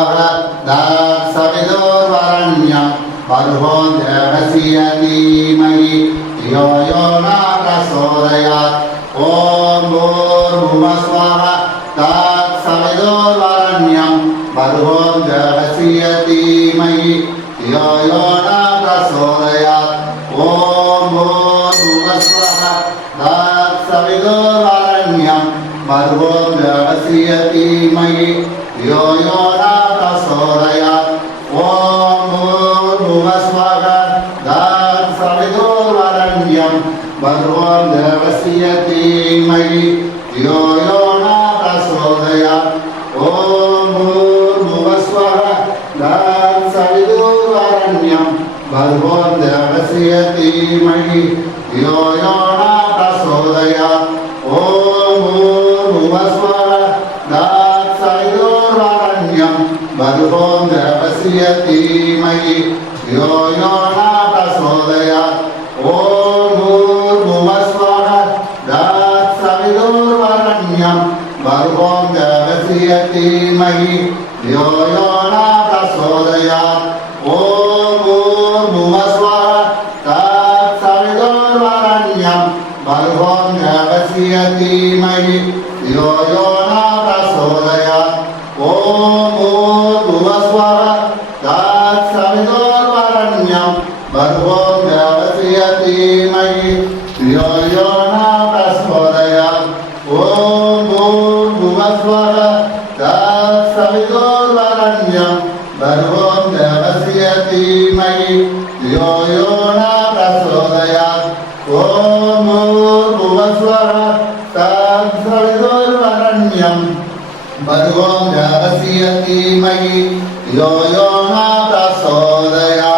भूमस्वः तत्सवितुर्वरेण्यं भर्गो देवस्य धीमहि धियो यो न प्रचोदयात् ॐ भूर्भुवस्वः तत्सवितुर्वरेण्यं भर्गो देवस्य धीमहि धियो यो न प्रचोदयात् ॐ भूर्भुवस्वः तत्सवितुर्वरेण्यं भर्गो देवस्य धीमहि धियो यो न प्रचोदयात् ॐ भूर्भुवस्वः तत्सवितुर्वरेण्यं भर्गो देवस्य धीमहि धियो यो न प्रचोदयात् ॐ भूर्भुवस्वः तत्सवितुर्वरेण्यं भर्गो देवस्य धीमहि धियो यो न प्रचोदयात् ॐ भूर्भुवस्वः तत्सवितुर्वरेण्यं भर्गो देवस्य धीमहि धियो यो न प्रचोदयात् ॐ भूर्भुवस्वः तत्सवितुर्वरेण्यं भर्गो देवस्य धीमहि धियो यो न प्रचोदयात् ॐ भूर्भुवस्वः तत्सवितुर्वरेण्यं भर्गो देवस्य धीमहि धियो यो न प्रचोदयात् ॐ भूर्भुवस्वः तत्सवितुर्वरेण्यं भर्गो देवस्य धीमहि धियो यो न प्रचोदयात् ॐ भूर्भुवस्वः तत्सवितुर्वरेण्यं भर्गो देवस्य धीमहि धियो यो न प्रचोदयात् ॐ भूर्भुवस्वः तत्सवितुर्वरेण्यं भर्गो देवस्य धीमहि धियो यो न प्रचोदयात्।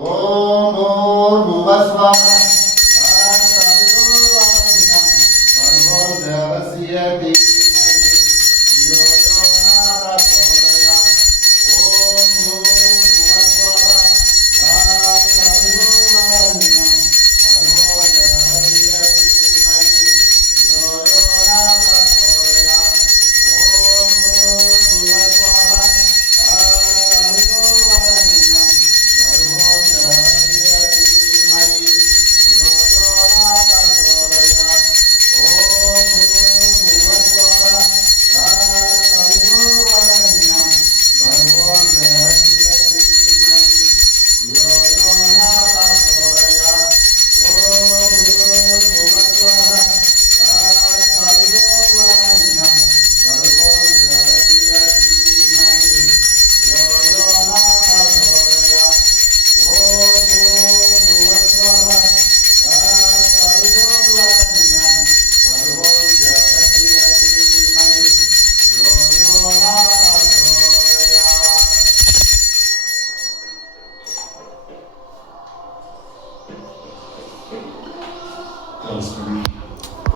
ॐ भूर्भुवस्वः